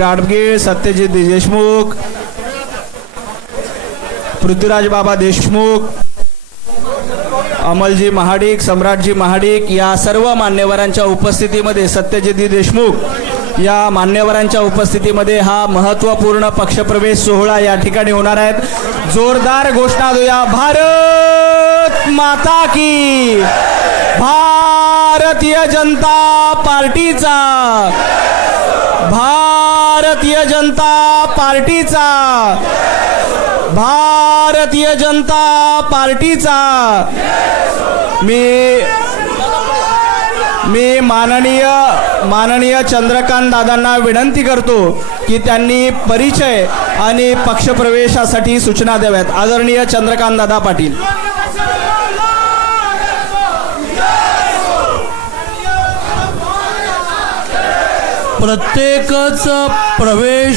गाडगीळ सत्यजित देशमुख पृथ्वीराज बाबा देशमुख अमलजी महाडिक सम्राटजी महाडिक या सर्व मान्यवरांच्या उपस्थितीमध्ये सत्यजित देशमुख या मान्यवरांच्या उपस्थितीमध्ये हा महत्त्वपूर्ण पक्षप्रवेश सोहळा या ठिकाणी होणार आहेत जोरदार घोषणा देऊया. भारत माता की भारतीय जनता पार्टीचा. भारतीय जनता पार्टीचा. भारतीय जनता पार्टीचा. मी मी माननीय माननीय चंद्रकांत दादांना विनंती करतो की त्यांनी परिचय आणि पक्षप्रवेशासाठी सूचना द्याव्यात. आदरणीय चंद्रकांत दादा पाटील. प्रत्येकच प्रवेश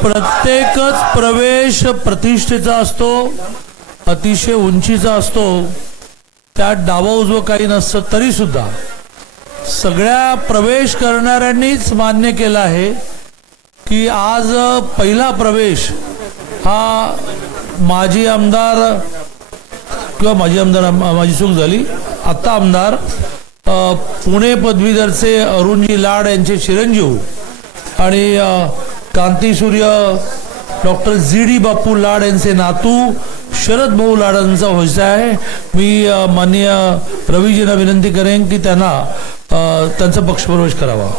प्रत्येकच प्रवेश प्रतिष्ठेचा असतो अतिशय उंचीचा असतो. त्यात डावं उजवं काही नसतं तरी सुद्धा सगळ्या प्रवेश करणाऱ्यांनीच मान्य केलं आहे की आज पहिला प्रवेश हा माजी आमदार किंवा माजी आमदार माझी चूक झाली. आत्ता आमदार पुणे पदवीधरचे अरुणजी लाड यांचे चिरंजीव आणि कांतीसूर्य डॉक्टर जी डी बापू लाड यांचे नातू शरद भाऊ लाडांचा व्हायचा आहे. मी माननीय रवीजींना विनंती करेन की त्यांना त्यांचा पक्षप्रवेश करावा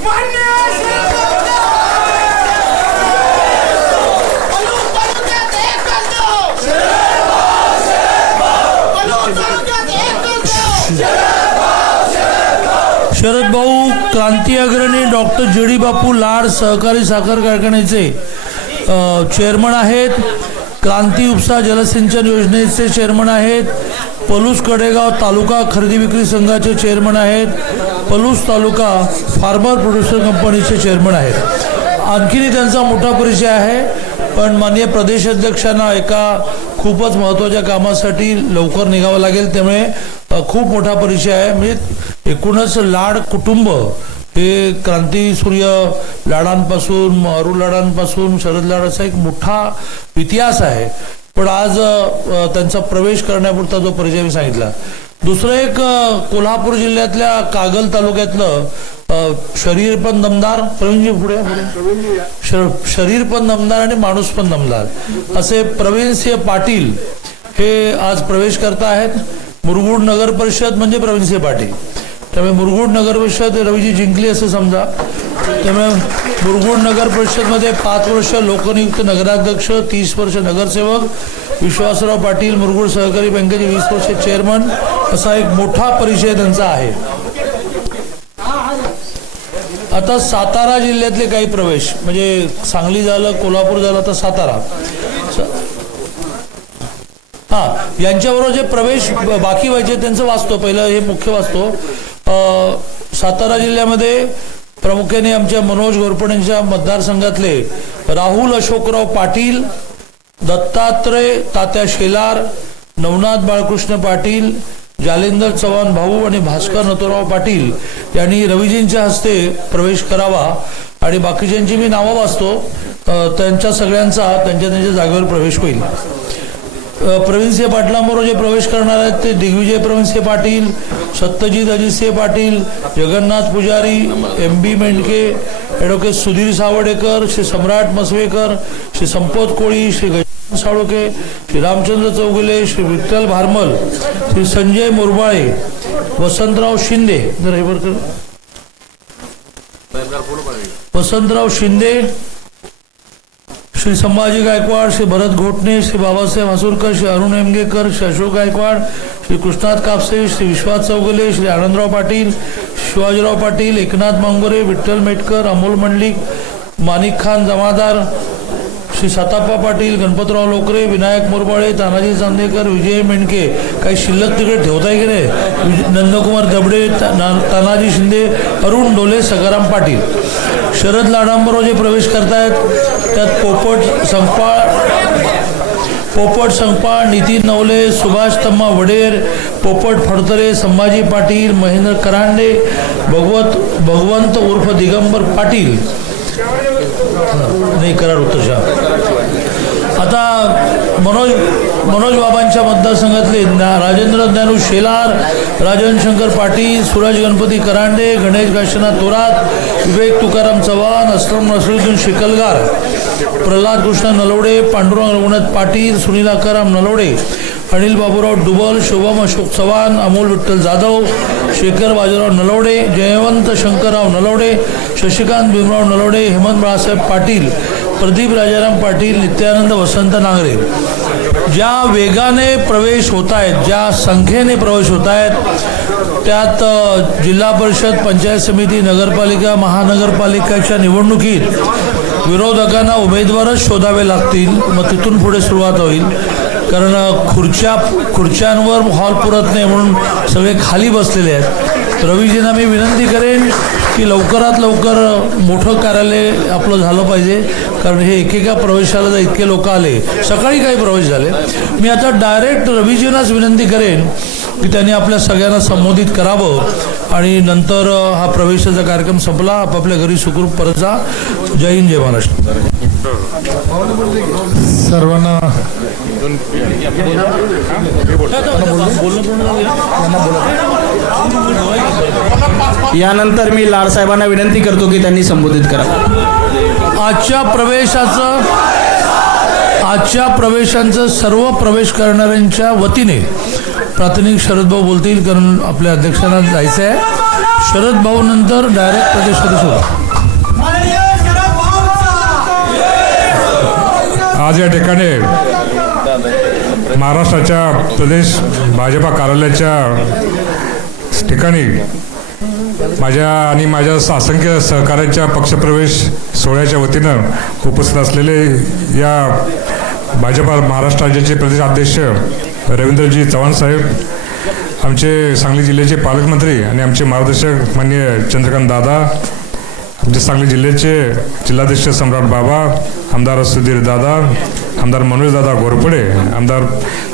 शरद भाऊ क्रांती अग्रणी डॉक्टर जे बापू लाड सहकारी साखर कारखान्याचे चेअरमन आहेत. क्रांती उपसा जलसिंचन योजनेचे चेअरमन आहेत. पलूस कडेगाव तालुका खरेदी विक्री संघाचे चेअरमन आहेत. पलूस तालुका फार्मर प्रोड्युसर कंपनीचे चेअरमन आहेत. आणखीनही त्यांचा मोठा परिचय आहे पण माननीय प्रदेश अध्यक्षांना एका खूपच महत्त्वाच्या कामासाठी लवकर निघावं लागेल. त्यामुळे खूप मोठा परिचय आहे. म्हणजे एकूणच लाड कुटुंब हे क्रांती सूर्य लाडांपासून अरू लाडांपासून शरद लाडाचा एक मोठा इतिहास आहे. पण आज त्यांचा प्रवेश करण्यापुरता जो परिचय मी सांगितला. दुसरं एक कोल्हापूर जिल्ह्यातल्या कागल तालुक्यातलं शरीर पण दमदार. प्रवीणजी पुढे पुढे. श- शरीर पण दमदार आणि माणूस पण दमदार. असे प्रवीणसिंह पाटील हे आज प्रवेश करता आहेत मुरगुड नगर परिषद म्हणजे प्रवीणसिंह पाटील. त्यामुळे मुरगुड नगर परिषद रवीजी जिंकली असं समजा. त्यामुळे मुरगुड नगर परिषदमध्ये पाच वर्ष लोकनियुक्त नगराध्यक्ष तीस वर्ष नगरसेवक विश्वासराव पाटील मुरगुड सहकारी बँकेचे वीस वर्ष चेअरमन असा एक मोठा परिचय त्यांचा आहे. आता सातारा जिल्ह्यातले काही प्रवेश म्हणजे सांगली झालं कोल्हापूर झालं तर सातारा. हा यांच्याबरोबर जे प्रवेश बाकी व्हायचे त्यांचं वाचतो. पहिलं हे मुख्य वाचतो. सातारा जिल्ह्यामध्ये प्रामुख्याने आमच्या मनोज घोरपडेंच्या मतदारसंघातले राहुल अशोकराव पाटील दत्तात्रय तात्या शेलार नवनाथ बाळकृष्ण पाटील जालेंदर चव्हाण भाऊ आणि भास्कर नथुराव पाटील यांनी रवीजींच्या हस्ते प्रवेश करावा आणि बाकीच्यांची मी नावं वाचतो. त्यांच्या सगळ्यांचा त्यांच्या त्यांच्या जागेवर प्रवेश होईल. प्रवीणसिंह पाटलांबरोबर जे प्रवेश करणार आहेत ते Digvijay Pravinsinh Patil Satyajit Ajitsinh Patil Jagannath Pujari M B Mendhake advocate Sudhir Savadekar Shri Samrat Masvekar Shri Sampat Koli Shri Gajanan Salunke Shri Ramchandra Chougule Shri Vitthal Bharmal Shri Sanjay मुरबाळे Vasantrao Shinde. जर हे वसंतराव शिंदे श्री संभाजी गायकवाड श्री भरत घोटणे श्री बाबासाहेब हसूरकर श्री अरुण एमगेकर श्री अशोक गायकवाड श्री कृष्णात कापसे श्री विश्वास चौगले श्री आनंदराव पाटील शिवाजीराव पाटील एकनाथ मांगोरे विठ्ठल मेटकर अमोल मंडलिक माणिक खान जमादार श्री सताप्पा पाटील गणपतराव लोकरे विनायक मोरबाळे तानाजी चांदेकर विजय मेंढके काही शिल्लक तिकडे ठेवताय की नाही? विज- नंदकुमार दबडे ता- ना- तानाजी शिंदे अरुण डोले सकाराम पाटील. शरद लाडांबरोबर जे प्रवेश करतायत त्यात पोपट संपाळ पोपट संपाळ नितीन नवले सुभाष तम्मा वडेर पोपट फडतरे संभाजी पाटील महेंद्र करांडे भगवत भगवंत उर्फ दिगंबर पाटील. नाही कराड उत्तरच्या आता मनोज मनोज बाबांच्या मतदारसंघातले राजेंद्र ज्ञानू शेलार राजन शंकर पाटील सूरज गणपती करांडे गणेश काशीनाथ थोरात विवेक तुकाराम चव्हाण असलम नसरुद्दीन शिकलगार प्रल्हाद कृष्ण नलवडे पांडुरंग रघुनाथ पाटील सुनील अकाराम नलवडे अनिल बाबूराव डुबल शुभम अशोक चव्हाण अमोल विठ्ठल जाधव शेखर बाजीराव नलवडे जयवंत शंकरराव नलवडे शशिकांत भीमराव नलवडे हेमंत बाळासाहेब पाटील प्रदीप राजाराम पाटील नित्यानंद वसंत नांगरे. ज्या वेगाने प्रवेश होत आहेत ज्या संख्येने प्रवेश होत आहेत त्यात जिल्हा परिषद पंचायत समिती नगरपालिका महानगरपालिकाच्या निवडणुकीत विरोधकांना उमेदवारच शोधावे लागतील. मग तिथून पुढे सुरुवात होईल. कारण खुर्च्या खुर्च्यांवर हॉल पुरत नाही म्हणून सगळे खाली बसलेले आहेत. रवीजींना मी विनंती करेन की लवकरात लवकर मोठं कार्यालय आपलं झालं पाहिजे. कारण हे एकेका प्रवेशाला जर इतके लोक आले सकाळी काही प्रवेश झाले. मी आता डायरेक्ट रवीजींनाच विनंती करेन की त्यांनी आपल्या सगळ्यांना संबोधित करावं आणि नंतर हा प्रवेशाचा कार्यक्रम संपला. आपापल्या घरी सुखरूप परत जा. जय हिंद जय महाराष्ट्र. सर्वांना यानंतर मी लाडसाहेबांना विनंती करतो की त्यांनी संबोधित करा. आजच्या प्रवेशाचं आजच्या प्रवेशांचं सर्व प्रवेश करणाऱ्यांच्या वतीने प्राथमिक शरद भाऊ बोलतील कारण आपल्या अध्यक्षांना जायचं आहे शरद भाऊ नंतर डायरेक्ट प्रदेश सदस्य आज या ठिकाणी महाराष्ट्राच्या प्रदेश भाजपा कार्यालयाच्या ठिकाणी माझ्या आणि माझ्या असंख्य सहकाऱ्यांच्या पक्षप्रवेश सोहळ्याच्या वतीनं उपस्थित असलेले या भाजपा महाराष्ट्र राज्याचे प्रदेश अध्यक्ष रवींद्रजी चव्हाण साहेब आमचे सांगली जिल्ह्याचे पालकमंत्री आणि आमचे मार्गदर्शक मान्य चंद्रकांत दादा आमचे सांगली जिल्ह्याचे जिल्हाध्यक्ष सम्राट बाबा आमदार सुधीर दादा आमदार मनोज दादा घोरपडे आमदार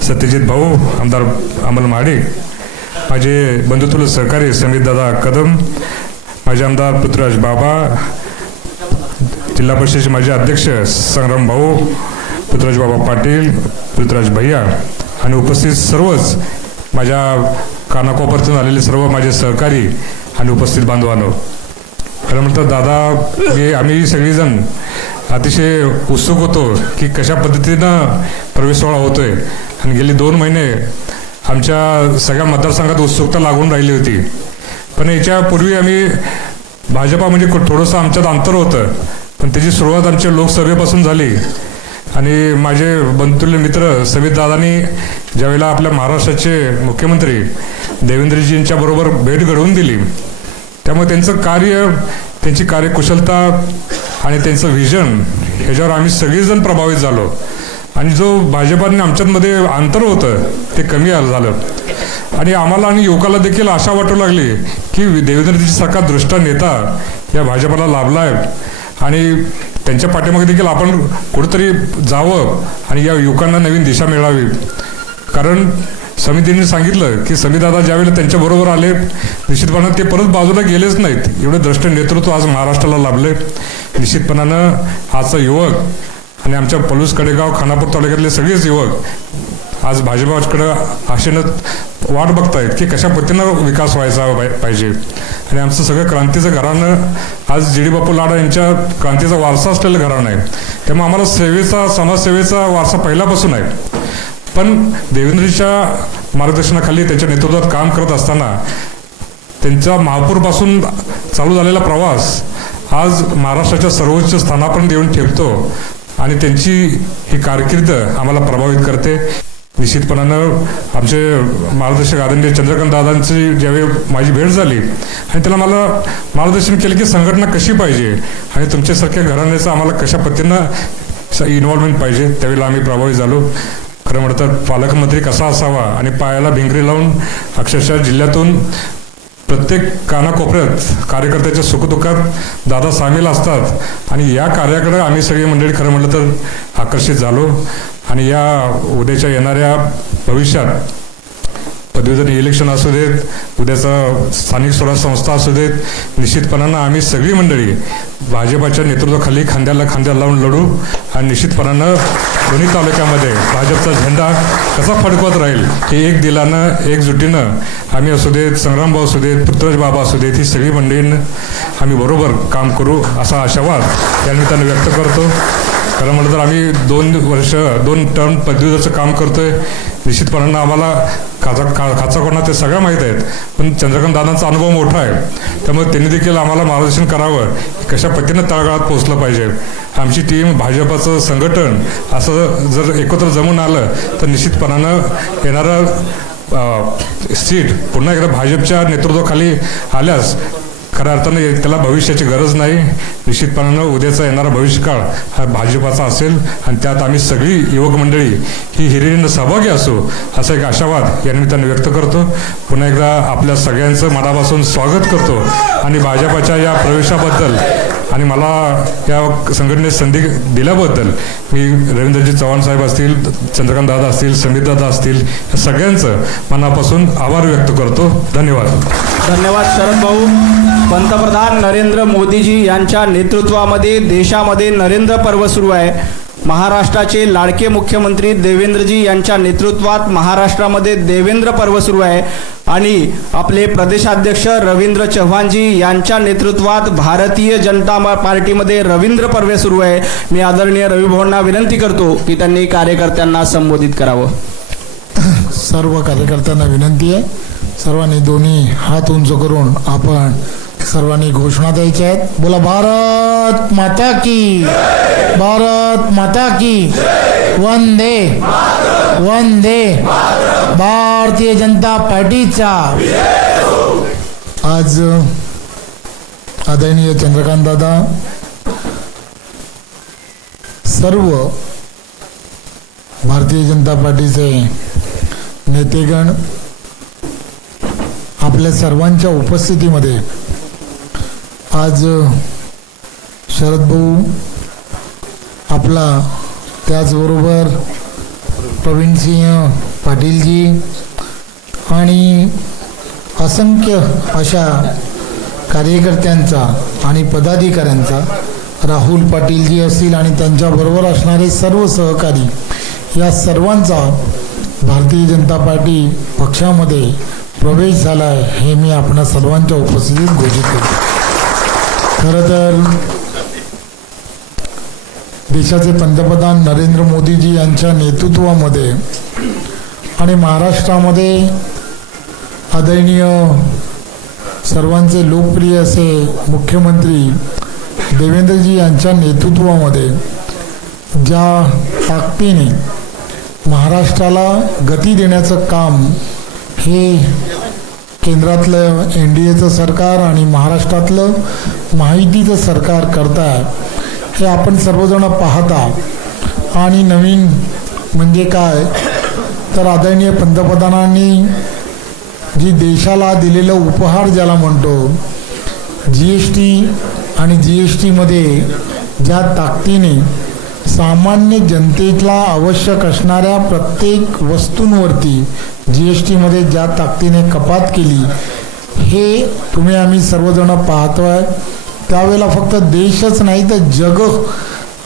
सत्यजित भाऊ आमदार अमल महाडिक माझे बंधुतुल सहकारी समीर दादा कदम माझे आमदार पृथ्वीराज बाबा जिल्हा परिषदेचे माझे अध्यक्ष संग्राम भाऊ पृथ्वीराज बाबा पाटील पृथ्वीराज भैया आणि उपस्थित सर्वच माझ्या कानाकोपरतून आलेले सर्व माझे सहकारी आणि उपस्थित बांधवांनो. खरं म्हणतं दादा हे आम्ही सगळीजण अतिशय उत्सुक होतो की कशा पद्धतीनं प्रवेश सोहळा होतोय. आणि गेली दोन महिने आमच्या सगळ्या मतदारसंघात उत्सुकता लागून राहिली होती. पण याच्यापूर्वी आम्ही भाजपा म्हणजे थोडंसं आमच्यात अंतर होतं. पण त्याची सुरुवात आमच्या लोकसभेपासून झाली. आणि माझे बंधुल्य मित्र समित दादानी ज्यावेळेला आपल्या महाराष्ट्राचे मुख्यमंत्री देवेंद्रजींच्या बरोबर भेट घडवून दिली त्यामुळे त्यांचं कार्य त्यांची कार्यकुशलता आणि त्यांचं व्हिजन ह्याच्यावर आम्ही सगळेजण प्रभावित झालो. आणि जो भाजपाने आमच्यामध्ये अंतर होतं ते कमी आलं झालं. आणि आम्हाला आणि युवकाला देखील आशा वाटू लागली की देवेंद्रजी सारखा दृष्टा नेता या भाजपाला लाभला आहे आणि त्यांच्या पाठीमागे देखील आपण कुठंतरी जावं आणि या युवकांना नवीन दिशा मिळावी. कारण समितीने सांगितलं की समिदादा ज्यावेळेला त्यांच्याबरोबर आले निश्चितपणानं ते परत बाजूला गेलेच नाहीत. एवढे द्रष्ट नेतृत्व आज महाराष्ट्राला लाभले निश्चितपणानं आजचा युवक आणि आमच्या पलूस कडेगाव खानापूर तालुक्यातले सगळेच युवक आज भाजपाकडं आशेनं वाट बघतायत की कशा पद्धतीनं विकास व्हायचा पाहिजे. आणि आमचं सगळं क्रांतीचं घराणं आज जी डी बापू लाडा यांच्या क्रांतीचा वारसा असलेलं घराणं आहे. त्यामुळे आम्हाला सेवेचा समाजसेवेचा वारसा पहिल्यापासून आहे. पण देवेंद्रजीच्या मार्गदर्शनाखाली त्यांच्या नेतृत्वात काम करत असताना त्यांचा महापूरपासून चालू झालेला प्रवास आज महाराष्ट्राच्या सर्वोच्च स्थानापर्यंत येऊन ठेवतो आणि त्यांची ही कारकीर्द आम्हाला प्रभावित करते. निश्चितपणानं आमचे मार्गदर्शक आदरणीय चंद्रकांत दादांची ज्यावेळी माझी भेट झाली आणि त्याला मला मार्गदर्शन केलं की संघटना कशी पाहिजे आणि तुमच्यासारख्या घराण्याचं आम्हाला कशा पद्धतीनं इन्व्हॉल्वमेंट पाहिजे त्यावेळेला आम्ही प्रभावित झालो. खरं म्हणतात पालकमंत्री कसा असावा आणि पायाला भिंगरी लावून अक्षरशः जिल्ह्यातून प्रत्येक कानाकोपऱ्यात कार्यकर्त्याच्या सुखदुःखात दादा सामील असतात. आणि या कार्याकडे आम्ही सगळी मंडळी खरं म्हटलं तर आकर्षित झालो. आणि या उद्याच्या येणाऱ्या भविष्यात पदवीधर इलेक्शन असू देत उद्याचं स्थानिक स्वराज्य संस्था असू देत निश्चितपणानं आम्ही सगळी मंडळी भाजपाच्या नेतृत्वाखाली खांद्याला खांद्या लावून लढू आणि निश्चितपणानं दोन्ही तालुक्यामध्ये भाजपचा झेंडा कसा फडकवत राहील हे एक दिलानं एकजुटीनं आम्ही असू देत संग्रामभाऊ असू देत पृथ्वीराज बाबा असू देत ही सगळी मंडळीनं आम्ही बरोबर काम करू असा आशावाद या निमित्तानं व्यक्त करतो. खरं म्हटलं तर आम्ही दोन वर्ष दोन टर्म पदवीधरचं काम करतोय. निश्चितपणानं आम्हाला खाचा खा खाचा कोणा ते सगळं माहीत आहेत. पण चंद्रकांत दादांचा अनुभव मोठा आहे. त्यामुळे त्यांनी देखील आम्हाला मार्गदर्शन करावं. की कशा पद्धतीनं तळागाळात पोहोचलं पाहिजे? आमची टीम भाजपाचं संघटन असं जर एकत्र जमून आलं तर निश्चितपणानं येणारं सीट पुन्हा एकदा भाजपच्या नेतृत्वाखाली आल्यास खऱ्या अर्थाने त्याला भविष्याची गरज नाही. निश्चितपणानं उद्याचा येणारा भविष्यकाळ हा भाजपाचा असेल आणि त्यात आम्ही सगळी युवक मंडळी ही हिरिरीनं सहभागी असू असा एक आशावाद या निमित्तानं व्यक्त करतो. पुन्हा एकदा आपल्या सगळ्यांचं मनापासून स्वागत करतो. आणि भाजपाच्या या प्रवेशाबद्दल आणि मला या संघटनेत संधी दिल्याबद्दल मी रवींद्रजी चव्हाण साहेब असतील चंद्रकांत दादा असतील समित दादा असतील या सगळ्यांचं मनापासून आभार व्यक्त करतो. धन्यवाद. धन्यवाद शरद भाऊ. पंतप्रधान नरेंद्र मोदीजी यांच्या नेतृत्वामध्ये देशामध्ये नरेंद्र पर्व सुरू आहे. महाराष्ट्राचे लाडके मुख्यमंत्री देवेंद्रजी यांच्या नेतृत्वात महाराष्ट्रामध्ये देवेंद्र पर्व सुरू आहे. आणि आपले प्रदेशाध्यक्ष रवींद्र चव्हाणजी यांच्या नेतृत्वात भारतीय जनता पार्टीमध्ये रवींद्र पर्व सुरू आहे. मी आदरणीय रवीभाऊंना विनंती करतो की त्यांनी कार्यकर्त्यांना संबोधित करावं. सर्व कार्यकर्त्यांना विनंती आहे. सर्वांनी दोन्ही हात उंच करून आपण सर्वांनी घोषणा द्यायच्या आहेत. बोला भारत माता की भारत माता की. वंदे वंदे भारतीय जनता पार्टीचा. आज आदरणीय चंद्रकांत दादा सर्व भारतीय जनता पार्टीचे नेतेगण आपल्या सर्वांच्या उपस्थितीमध्ये आज शरद भाऊ आपला त्याचबरोबर प्रवीणसिंह पाटीलजी आणि असंख्य अशा कार्यकर्त्यांचा आणि पदाधिकाऱ्यांचा राहुल पाटीलजी असतील आणि त्यांच्याबरोबर असणारे सर्व सहकारी या सर्वांचा भारतीय जनता पार्टी पक्षामध्ये प्रवेश झाला आहे हे मी आपणा सर्वांच्या उपस्थितीत घोषित करतो. खरं तर देशाचे पंतप्रधान नरेंद्र मोदीजी यांच्या नेतृत्वामध्ये आणि महाराष्ट्रामध्ये आदरणीय सर्वांचे लोकप्रिय असे मुख्यमंत्री देवेंद्रजी यांच्या नेतृत्वामध्ये ज्या ताकदीने महाराष्ट्राला गती देण्याचं काम हे केंद्रातलं एन डी एचं सरकार आणि महाराष्ट्रातलं माहितीचं सरकार करताय हे आपण सर्वजण पाहता. आणि नवीन म्हणजे काय? तर आदरणीय पंतप्रधानांनी जी देशाला दिलेलं उपहार ज्याला म्हणतो जी एस टी आणि जी एस टीमध्ये ज्या ताकदीने सामान्य जनतेला आवश्यक असणाऱ्या प्रत्येक वस्तूंवरती जी एस टीमध्ये ज्या ताकदीने कपात केली हे तुम्ही आम्ही सर्वजण पाहतोय. त्यावेळेला फक्त देशच नाही तर जग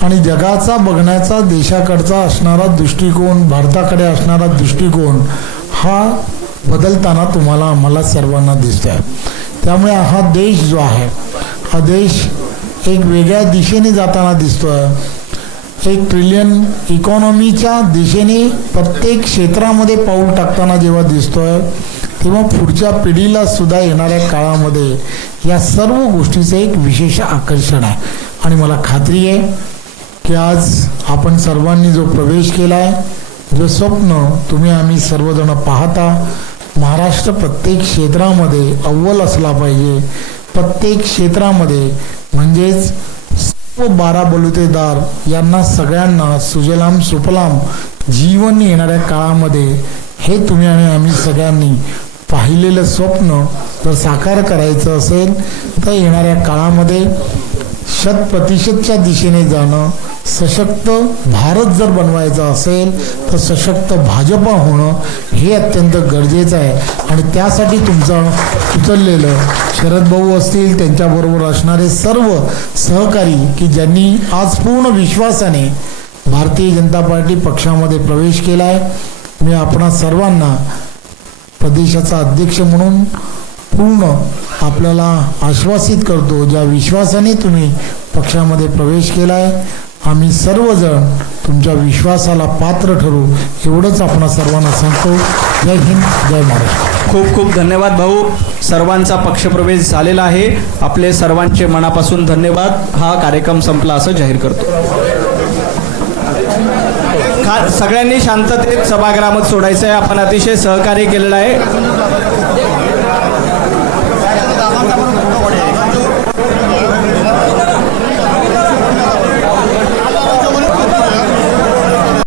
आणि जगाचा बघण्याचा देशाकडचा असणारा दृष्टिकोन भारताकडे असणारा दृष्टिकोन हा बदलताना तुम्हाला आम्हाला सर्वांना दिसतो आहे त्यामुळे हा देश जो आहे हा देश एक वेगळ्या दिशेने जाताना दिसतो आहे एक ट्रिलियन इकॉनॉमीच्या दिशेने प्रत्येक क्षेत्रामध्ये पाऊल टाकताना जेव्हा दिसतोय तेव्हा पुढच्या पिढीला सुद्धा येणाऱ्या काळामध्ये या सर्व गोष्टीचं एक विशेष आकर्षण आहे. आणि मला खात्री आहे की आज आपण सर्वांनी जो प्रवेश केला आहे जो स्वप्न तुम्ही आम्ही सर्वजण पाहता महाराष्ट्र प्रत्येक क्षेत्रामध्ये अव्वल असला पाहिजे. प्रत्येक क्षेत्रामध्ये म्हणजेच व बारा बलुतेदार यांना सगळ्यांना सुजलाम सुफलाम जीवन येणाऱ्या काळामध्ये हे तुम्ही आणि आम्ही सगळ्यांनी पाहिलेलं स्वप्न जर साकार करायचं असेल तर येणाऱ्या काळामध्ये शत प्रतिशतच्या दिशेने जाणं सशक्त भारत जर बनवायचा असेल तर सशक्त भाजपा होणं हे अत्यंत गरजेचं आहे. आणि त्यासाठी तुमचं उचललेलं शरद भाऊ असतील त्यांच्याबरोबर असणारे सर्व सहकारी की ज्यांनी आज पूर्ण विश्वासाने भारतीय जनता पार्टी पक्षामध्ये प्रवेश केला आहे मी आपणा सर्वांना प्रदेशाचा अध्यक्ष म्हणून पूर्ण आपल्याला आश्वासित करतो ज्या विश्वासाने तुम्ही पक्षामध्ये प्रवेश केला आहे आम्ही सर्वजण तुमच्या विश्वासाला पात्र ठरू एवढंच आपण सर्वांना सांगतो. जय हिंद जय महाराष्ट्र. खूप खूप धन्यवाद भाऊ. सर्वांचा पक्षप्रवेश झालेला आहे. आपले सर्वांचे मनापासून धन्यवाद. हा कार्यक्रम संपला असं जाहीर करतो. खा सगळ्यांनी शांततेत सभागृहामध्ये सोडायचं आहे आपण अतिशय सहकार्य केलेलं आहे.